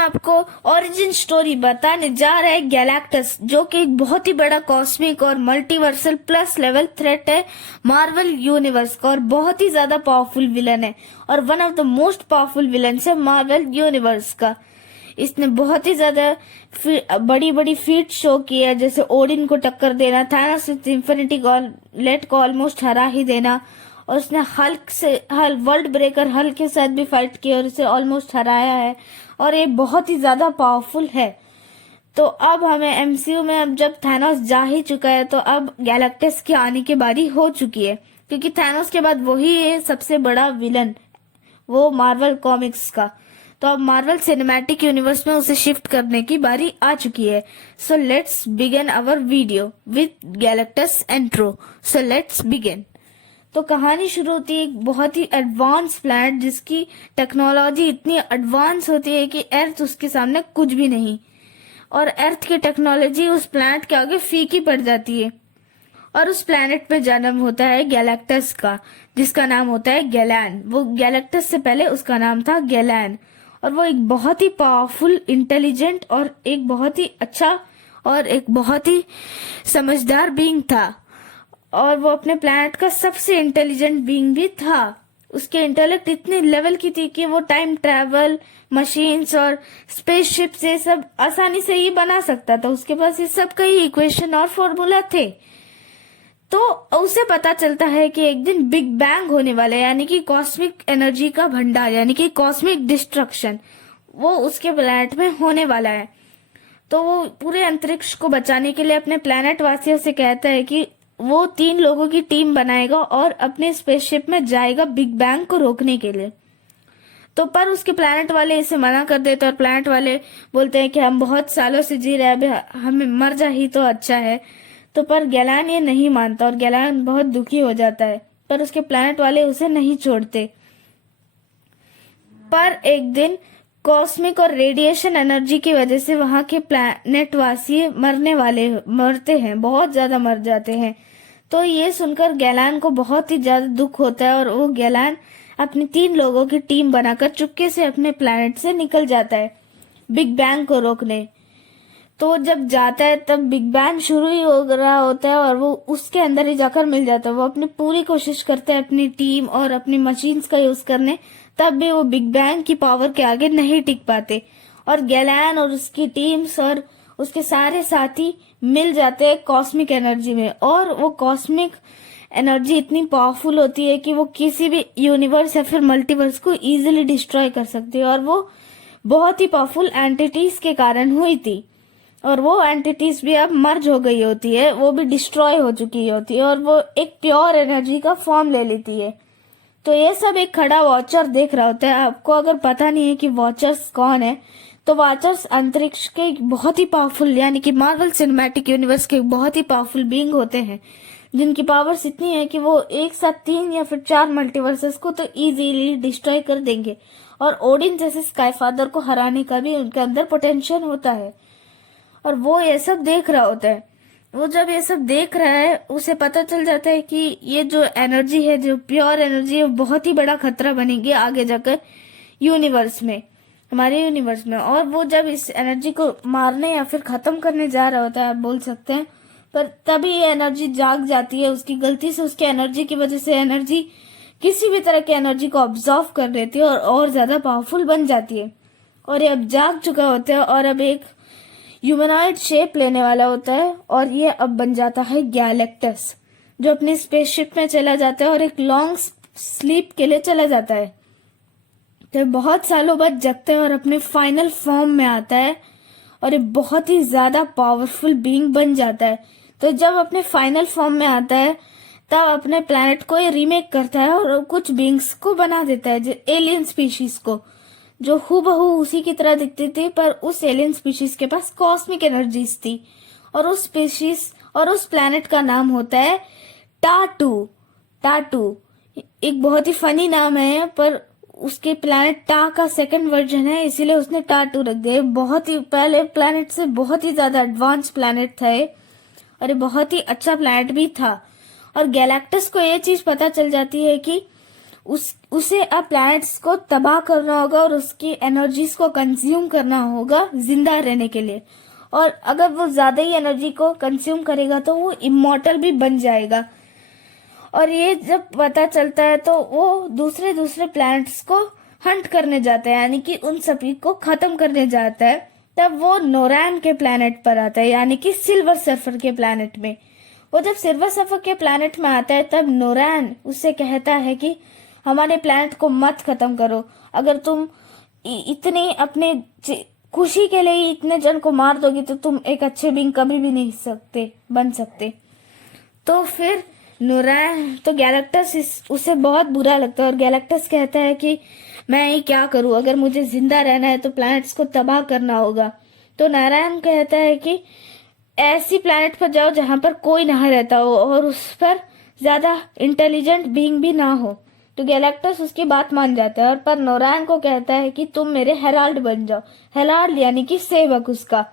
आपको origin story बताने जा रहे हैं गैलेक्टस, जो कि एक बहुत ही बड़ा कॉस्मिक और मल्टीवर्सल प्लस लेवल थ्रेट है मार्वल यूनिवर्स का, और बहुत ही ज्यादा पावरफुल विलन है और one of the most powerful villain है मार्वल यूनिवर्स का। इसने बहुत ही ज्यादा बड़ी बड़ी फीट शो की है, जैसे ओडिन को टक्कर देना, थानोस इंफिनिटी गॉन्टलेट को ऑलमोस्ट हरा ही देना, और उसने हल्क वर्ल्ड ब्रेकर हल्क के साथ भी फाइट की और उसे ऑलमोस्ट हराया है, और ये बहुत ही ज्यादा पावरफुल है। तो अब हमें एमसीयू में अब जब थानोस जा ही चुका है तो अब गैलेक्टस के आने की बारी हो चुकी है, क्योंकि थानोस के बाद वही है सबसे बड़ा विलन वो मार्वल कॉमिक्स का। तो अब मार्वल सिनेमैटिक यूनिवर्स में उसे शिफ्ट करने की बारी आ चुकी है। So let's begin our video with Galactus intro. So let's begin. तो कहानी शुरू होती है एक बहुत ही एडवांस प्लैनेट जिसकी टेक्नोलॉजी इतनी एडवांस होती है कि अर्थ उसके सामने कुछ भी नहीं, और अर्थ की टेक्नोलॉजी उस प्लैनेट के आगे फीकी पड़ जाती है। और उस प्लैनेट पे जन्म होता है गैलेक्टस का, जिसका नाम होता है गैलान। वो गैलेक्टस से पहले उसका नाम था गैलान, और वो एक बहुत ही पावरफुल, इंटेलिजेंट और एक बहुत ही अच्छा और एक बहुत ही समझदार बीइंग था, और वो अपने प्लैनेट का सबसे इंटेलिजेंट बीइंग भी था। उसके इंटेलेक्ट इतने लेवल की थी कि वो टाइम ट्रैवल, मशीन्स और स्पेसशिप से सब आसानी से ही बना सकता था। उसके पास ये सब कई इक्वेशन और फॉर्मूला थे। तो उसे पता चलता है कि एक दिन बिग बैंग होने वाला है, यानी कि कॉस्मिक एनर्जी का भंडार, यानी कि कॉस्मिक डिस्ट्रक्शन, वो उसके प्लैनेट में होने वाला है। तो वो पूरे अंतरिक्ष को बचाने के लिए अपने प्लैनेट वासियों से कहता है कि वो 3 लोगों की टीम बनाएगा और अपने स्पेसशिप में जाएगा बिग बैंग को रोकने के लिए। तो पर उसके प्लैनेट वाले इसे मना कर देते, और प्लैनेट वाले बोलते हैं कि हम बहुत सालों से जी रहे हैं, अभी हमें मर जा ही तो अच्छा है। तो पर गैलान ये नहीं मानता, और गैलान बहुत दुखी हो जाता है, पर उसके प्लैनेट वाले उसे नहीं छोड़ते। पर एक दिन कॉस्मिक और रेडिएशन एनर्जी की वजह से वहां के प्लैनेट वासी मरते हैं, बहुत ज्यादा मर जाते हैं। तो ये सुनकर गैलान को बहुत ही ज्यादा दुख होता है, और वो गैलान अपनी 3 लोगों की टीम बनाकर चुपके से अपने प्लैनेट से निकल जाता है बिग बैंग को रोकने। तो जब जाता है तब बिग बैंग शुरू ही हो रहा होता है, और वो उसके अंदर ही जाकर मिल जाता है। वो अपनी पूरी कोशिश करता है अपनी टीम और अपनी मशीन्स का यूज करने, तब भी वो बिग बैंग की पावर के आगे नहीं टिक पाते, और गैलान और उसकी टीम्स और उसके सारे साथी मिल जाते हैं कॉस्मिक एनर्जी में। और वो कॉस्मिक एनर्जी इतनी पावरफुल होती है कि वो किसी भी यूनिवर्स या फिर मल्टीवर्स को इजीली डिस्ट्रॉय कर सकती है, और वो बहुत ही पावरफुल एंटिटीज के कारण हुई थी, और वो एंटिटीज भी अब मर्ज हो गई होती है, वो भी डिस्ट्रॉय हो चुकी होती है, और वो एक प्योर एनर्जी का फॉर्म ले लेती है। तो ये सब एक खड़ा वॉचर देख रहा होता है। आपको अगर पता नहीं है कि वॉचर्स कौन है, तो वॉचर्स अंतरिक्ष के एक बहुत ही पावरफुल, यानी कि मार्वल सिनेमैटिक यूनिवर्स के बहुत ही पावरफुल बीइंग होते हैं, जिनकी पावर्स इतनी है कि वो एक साथ 3 या फिर 4 मल्टीवर्सेस को तो इजीली डिस्ट्रॉय कर देंगे, और ओडिन जैसे स्काईफादर को हराने का भी उनके अंदर पोटेंशियल होता है। और वो ये सब देख रहा होता है। वो जब ये सब देख रहा है, उसे पता चल जाता है कि ये जो एनर्जी है, जो प्योर एनर्जी है, वो बहुत ही बड़ा खतरा बनेगी आगे जाकर यूनिवर्स में, हमारे यूनिवर्स में। और वो जब इस एनर्जी को मारने या फिर खत्म करने जा रहा होता है, आप बोल सकते हैं, पर तभी ये एनर्जी जाग जाती है। उसकी गलती से, उसके एनर्जी की वजह से एनर्जी किसी भी तरह की एनर्जी को ऑब्जॉर्व कर लेती है और ज्यादा पावरफुल बन जाती है। और ये अब जाग चुका होता है, और अब एक ह्यूमनॉइड शेप लेने वाला होता है, और ये अब बन जाता है गैलेक्टस, जो अपनी स्पेसशिप में चला जाता है और एक लॉन्ग स्लीप के लिए चला जाता है। तो बहुत सालों बाद जगता है और अपने फाइनल फॉर्म में आता है, और ये बहुत ही ज्यादा पावरफुल बीइंग बन जाता है। तो जब अपने फाइनल फॉर्म में आता है, तब अपने प्लैनेट को ये रीमेक करता है और कुछ बीइंग्स को बना देता है, एलियन स्पीशीज को, जो हूबहू उसी की तरह दिखती थी, पर उस एलियन स्पीशीज के पास कॉस्मिक एनर्जीज थी। और उस स्पीशीज और उस प्लैनेट का नाम होता है टाटू। टाटू एक बहुत ही फनी नाम है, पर उसके प्लैनेट टा का सेकंड वर्जन है, इसीलिए उसने टाटू रख दिया। बहुत ही पहले प्लैनेट से बहुत ही ज्यादा एडवांस प्लैनेट था ये, और ये बहुत ही अच्छा प्लैनेट भी था। और गैलेक्टस को ये चीज पता चल जाती है कि उसे अब प्लैनेट्स को तबाह करना होगा और उसकी एनर्जीज को कंज्यूम करना होगा जिंदा रहने के लिए। और अगर वो ज्यादा ही एनर्जी को कंज्यूम करेगा तो वो इमॉर्टल भी बन जाएगा। और ये जब पता चलता है तो वो दूसरे दूसरे प्लैनेट्स को हंट करने जाता है, यानी कि उन सभी को खत्म करने जाता है। तब वो नोरैन के प्लैनेट पर आता है, यानी कि सिल्वर सर्फर के प्लैनेट में। वो जब सिल्वर सर्फर के प्लैनेट में आता है तब नोरैन उससे कहता है कि हमारे प्लैनेट को मत खत्म करो, अगर तुम इतने अपने खुशी के लिए इतने जन को मार दोगी तो तुम एक अच्छे बींग कभी भी नहीं बन सकते। तो फिर नोरैन तो गैलेक्टस उसे बहुत बुरा लगता है और गैलेक्टस कहता है कि मैं ये क्या करूं, अगर मुझे जिंदा रहना है तो प्लैनेट्स को तबाह करना होगा। तो नारायण कहता है कि ऐसी प्लैनेट पर जाओ जहां पर कोई ना रहता हो और उस पर ज्यादा इंटेलिजेंट बीइंग भी ना हो। तो गैलेक्टस उसकी बात मान जाता है और पर नोरैन को कहता है कि तुम मेरे हेराल्ड बन जाओ। हेराल्ड यानी कि सेवक उसका।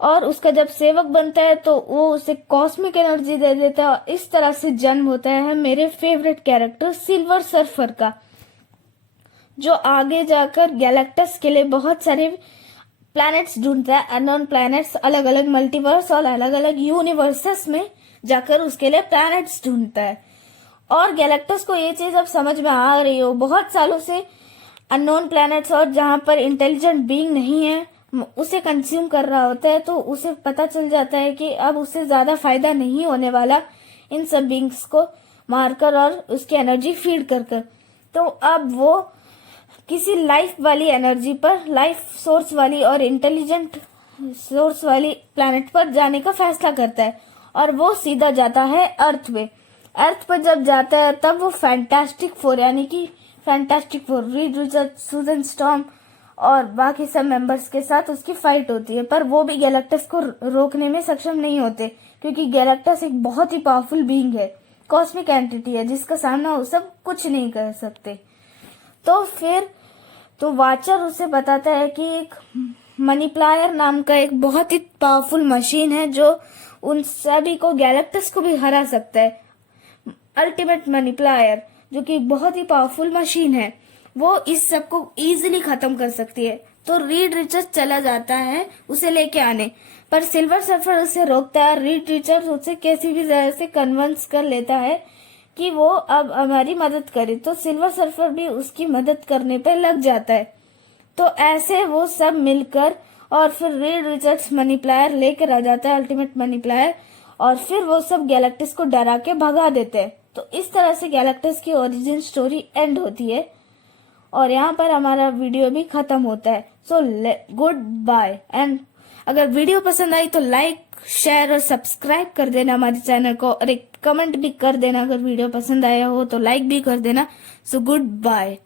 और उसका जब सेवक बनता है तो वो उसे कॉस्मिक एनर्जी दे देता है और इस तरह से जन्म होता है मेरे फेवरेट कैरेक्टर सिल्वर सर्फर का, जो आगे जाकर गैलेक्टस के लिए बहुत सारे प्लैनेट्स ढूंढता है, अननोन प्लैनेट्स, अलग अलग मल्टीवर्स और अलग अलग यूनिवर्सेस में जाकर उसके लिए प्लैनेट्स ढूंढता है। और गैलेक्टस को ये चीज अब समझ में आ रही हो, बहुत सालों से अननोन प्लैनेट्स और जहां पर इंटेलिजेंट बीइंग नहीं है उसे कंज्यूम कर रहा होता है, तो उसे पता चल जाता है कि अब उसे ज्यादा फायदा नहीं होने वाला इन सब बीइंग्स को मारकर और उसकी एनर्जी फीड कर। तो अब वो किसी लाइफ वाली एनर्जी पर, लाइफ सोर्स वाली और इंटेलिजेंट सोर्स वाली प्लैनेट पर जाने का फैसला करता है और वो सीधा जाता है अर्थ पे। अर्थ पर जब जाता है तब वो फैंटास्टिक फोर यानी कि फैंटास्टिक फोर रीड रिचर्ड, सुजन स्टॉर्म और बाकी सब मेंबर्स के साथ उसकी फाइट होती है, पर वो भी गैलेक्टस को रोकने में सक्षम नहीं होते क्योंकि गैलेक्टस एक बहुत ही पावरफुल बीइंग है, कॉस्मिक एंटिटी है जिसका सामना वो सब कुछ नहीं कर सकते। तो फिर तो वाचर उसे बताता है कि एक मनीप्लायर नाम का एक बहुत ही पावरफुल मशीन है जो उन सभी को, गैलेक्टस को भी हरा सकता है। अल्टीमेट मनीप्लायर जो कि बहुत ही पावरफुल मशीन है, वो इस सब को इजीली खत्म कर सकती है। तो रीड रिचर्ड चला जाता है उसे लेके आने, पर सिल्वर सर्फर उसे रोकता है। रीड रिचर्ड उसे कैसी भी तरह से कन्विंस कर लेता है कि वो अब हमारी मदद करे, तो सिल्वर सर्फर भी उसकी मदद करने पे लग जाता है। तो ऐसे वो सब मिलकर और फिर रीड रिचर्ड्स मनीप्लायर लेकर आ जाता है, अल्टीमेट मनीप्लायर, और फिर वो सब गैलेक्टस को डरा के भगा देते हैं। तो इस तरह से गैलेक्टस की ओरिजिन स्टोरी एंड होती है और यहाँ पर हमारा वीडियो भी खत्म होता है। So good bye. एंड अगर वीडियो पसंद आई तो लाइक, शेयर और सब्सक्राइब कर देना हमारे चैनल को, और एक कमेंट भी कर देना अगर वीडियो पसंद आया हो तो लाइक भी कर देना। So good bye.